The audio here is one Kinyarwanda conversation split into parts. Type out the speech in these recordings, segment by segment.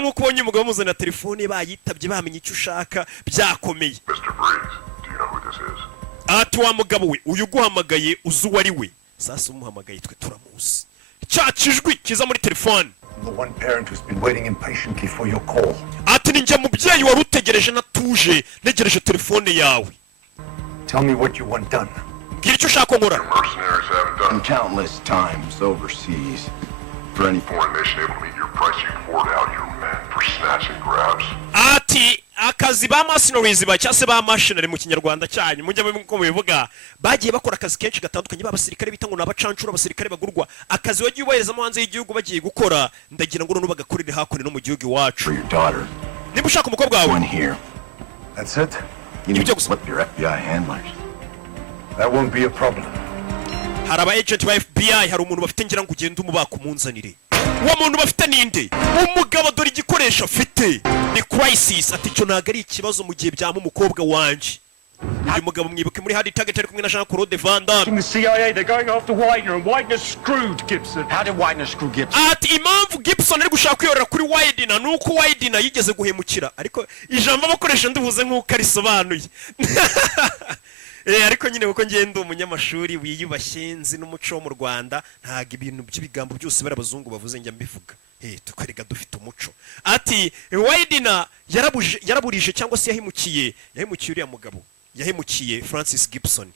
nk'uko ubonye umugabo muzana telefone bayitabye bamenye icyo ushaka byakomeye. Ati wa mugabo we uyu guhamagaye uzi uwo ari we. Sasa umuhamagaye twe turamuzi. Cyakijwi kiza muri telefone. The one parent who's been waiting impatiently for your call. Ati ninjye mubyeyi wari utegereje natuje negereje telefone yawe. Tell me what you want done. Gira icyo ushaka nkora. Mercenaries haven't done countless times overseas for any foreign mission able to meet your price. You poured out your men for snatch and grabs. Ati akazi ba mercenaries bacyase ba machinery mu kinyarwanda cyanyu mujya ko mubivuga bagiye bakora akazi kenshi gatandukanye b'abasirikare bita ngo nabacancura abasirikare bagurwa akazi wagiye ubayeza mu hanze y'igihugu bagiye gukora ndagira ngo none bagakorere hakone no mu gihugu iwacu. Niba ushaka umukobwa wawe. That's it. You need to flip your FBI handlers. That won't be a problem. Hari aba agent ba FBI hari umuntu bafite ngira ngo ugende umubaka umunzanire. Uwo muntu bafite ninde? Umugabo dore igikoresho afite. Ni crisis ati cyo naga ari ikibazo mu gihe byama umukobwa wanje. Uyu mugabo mwibuke muri hadi target ari kumwe na Jean-Claude Van Damme. The CIA they're going after Widener and Widener screwed Gibson. How did Widener screw Gibson? Ati impamvu Gibson ari gushaka kwiyorera kuri Widener nuko Widener yigeze guhemukira ariko ijambo bakoresha ndivuze nk'uko arisobanuye. Ariko nyine uko ngende umunyamashuri wiyubashye nzi n'umuco wo mu Rwanda ntaga ibintu by'ibigambo byose barabazungu bavuze njya mbivuga. Tukarega dufite umuco. Ati Widener yaraburije cyangwa se yahimukiye uriya mugabo. Yahimukiye Francis Gibson.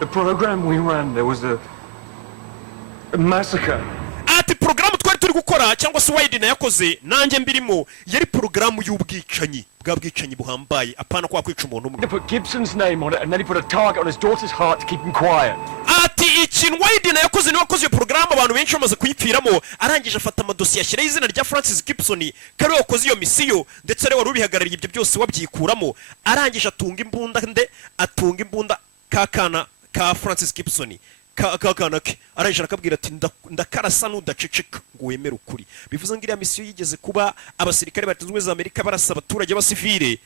The program we ran there was a massacre. Ati programu twari turi gukora cyangwa se Widener yakoze nanjye mbirimo yari programu y'ubwicanyi bwabwicanyi buhambaye apana kwa kwica umuntu umwe. They put Gibson's name on it and then he put a target on his daughter's heart to keep him quiet. Ati ikintu Widener yakoze ni wakoze iyo programu abantu benshi bamaze kuyipfiramo arangije afata amadosiye ashyira izina rya Francis Gibson kare wakoze iyo misiyo ndetse ari wari ubihagarariye ibyo byose wabyikuramo arangije atunga imbunda kakana ka Francis Gibson kakana ke arangije akabwira ati ndakarasa n'udaceceka ngo wemere ukuri. Bivuze ngo iriya misiyo yigeze kuba abasirikare batuzwe za Amerika barasa abaturage basivile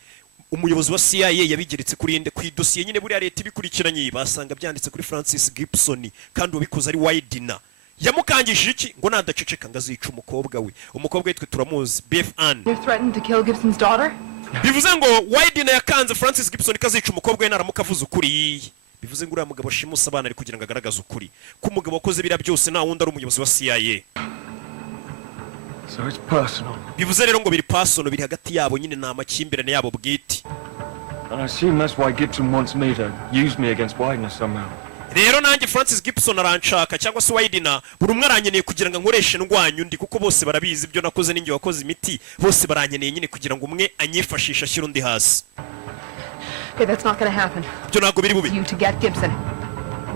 umuyobozi wa CIA yabigeretse kuri ende ku idosiye nyine buri leta ibikurikiranye basanga byanditse kuri Francis Gibson kandi wabikoze ari Widener. Yamukangije iki ngo nadaceceka ngazica umukobwa we. Umukobwa witwe turamuzi BFN. Bivuze ngo Widener yakanze Francis Gibson kazica umukobwa we naramukavuze ukuri. Bivuze ngo uriya mugabo ashimusa abana ari kugira ngo agaragaze ukuri ko umugabo wakoze bira byose nta wundi ari umuyobozi wa CIA. So it's personal. Bivuze rero ngo biri personal biri hagati yabo nyine na amakimbirane yabo bwite. And I assume that's why Gibson wants me to use me against Widener somehow. Rero nanjye Francis Gibson aranshaka cyangwa se Widener buri umwe aranyeneye kugira ngo nkoreshe ndwanyu ndi kuko bose barabizi ibyo nakoze n'ingiye wakoze imiti bose baranyeneye nyine kugira ngo umwe anyifashisha ashyira undi hasi. Okay, that's not going to happen. You to get Gibson.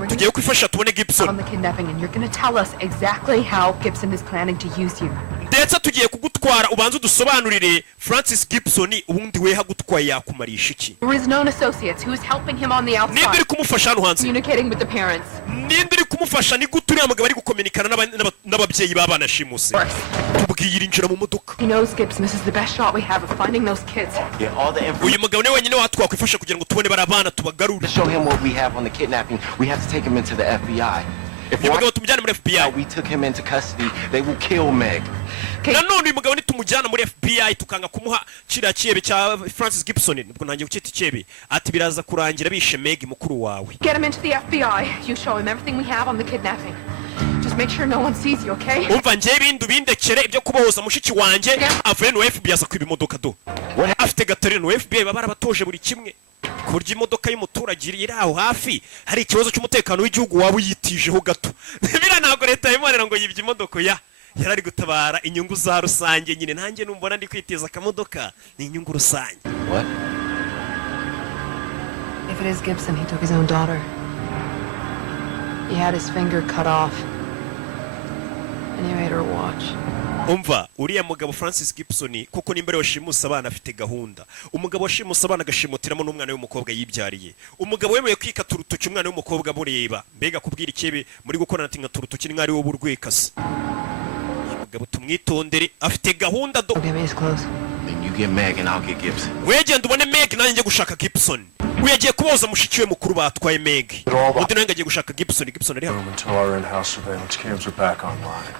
Tugiye kwifasha tubone Gibson. On the kidnapping and you're going to tell us exactly how Gibson is planning to use you. Ndetse tugiye kugutwara ubanze udusobanurire Francis Gibson ubundi we hagutwaye yakumarisha iki. There is known associates who is helping him on the outside. Nindiri kumufasha hano hanze. Communicating with the parents. Nindiri kumufasha ni guturi amagabo ari gukominikana n'ababyeyi babana shimuse. Tubwira injira mu modoka. He knows Gibson this is the best shot we have of finding those kids. Uyu mugabo ne wenyine watwakwifasha kugira ngo tubone barabana tubagarure. To show him what we have on the kidnapping, we have to take him into the FBI. If we took him into custody, they will kill Meg. Nanone uyu mugabo nitumujyana muri FBI tukanga kumuha kiriya cyebe cya Francis Gibson nibwo nangiye ukita cyebe ati biraza kurangira bishe Meg mukuru wawe. Get him into the FBI. You show him everything we have on the kidnapping. Just make sure no one sees you, okay? Umva ngiye bindu bindekere ibyo kubohoza mushiki wanje avuye no FBI aza kwiba imodoka do. Afite gatorino no FBI babara batoje buri kimwe. Kurya imodoka y'umuturage iri aho hafi hari ikibazo cy'umutekano w'igihugu waba uyitijeho gato. Bira ntabwo leta yemerera ngo yibye imodoka ya yarari gutabara inyungu za rusange nyine nanjye numbona ndi kwiteza akamodoka ni inyungu rusange. What? If it is Gibson, he took his own daughter. He had his finger cut off. And he made her watch. Umva uriya mugabo Francis Gibson kuko nimbere washimusa abana afite gahunda. Umugabo washimusa abana gashimutiramo n'umwana w'umukobwa yibyariye. Umugabo wemeye kwikata urutoki umwana w'umukobwa bureba. Mbega kubwira ikebe muri gukorana tinga turutoki n'ari wo burwekase. Umugabo tumwitondere afite gahunda do. Then you get Meg and I'll get Gibson. Wegenda ubone Meg nanjye gushaka Gibson. Uyagiye kuboza mushiki we mukuru batwaye Meg. Undi nanjye agiye gushaka Gibson ari Until our in-house surveillance cams are back online.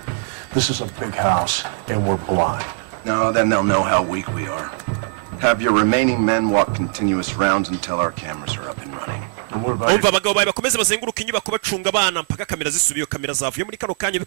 This is a big house, and we're blind. No, then they'll know how weak we are. Have your remaining men walk continuous rounds until our cameras are up and running. And what about umva abagabo bawe bakomeze bazenguruka inyubako bacunga abana mpaka kamera zisubiye kamera zavuye muri kano kanya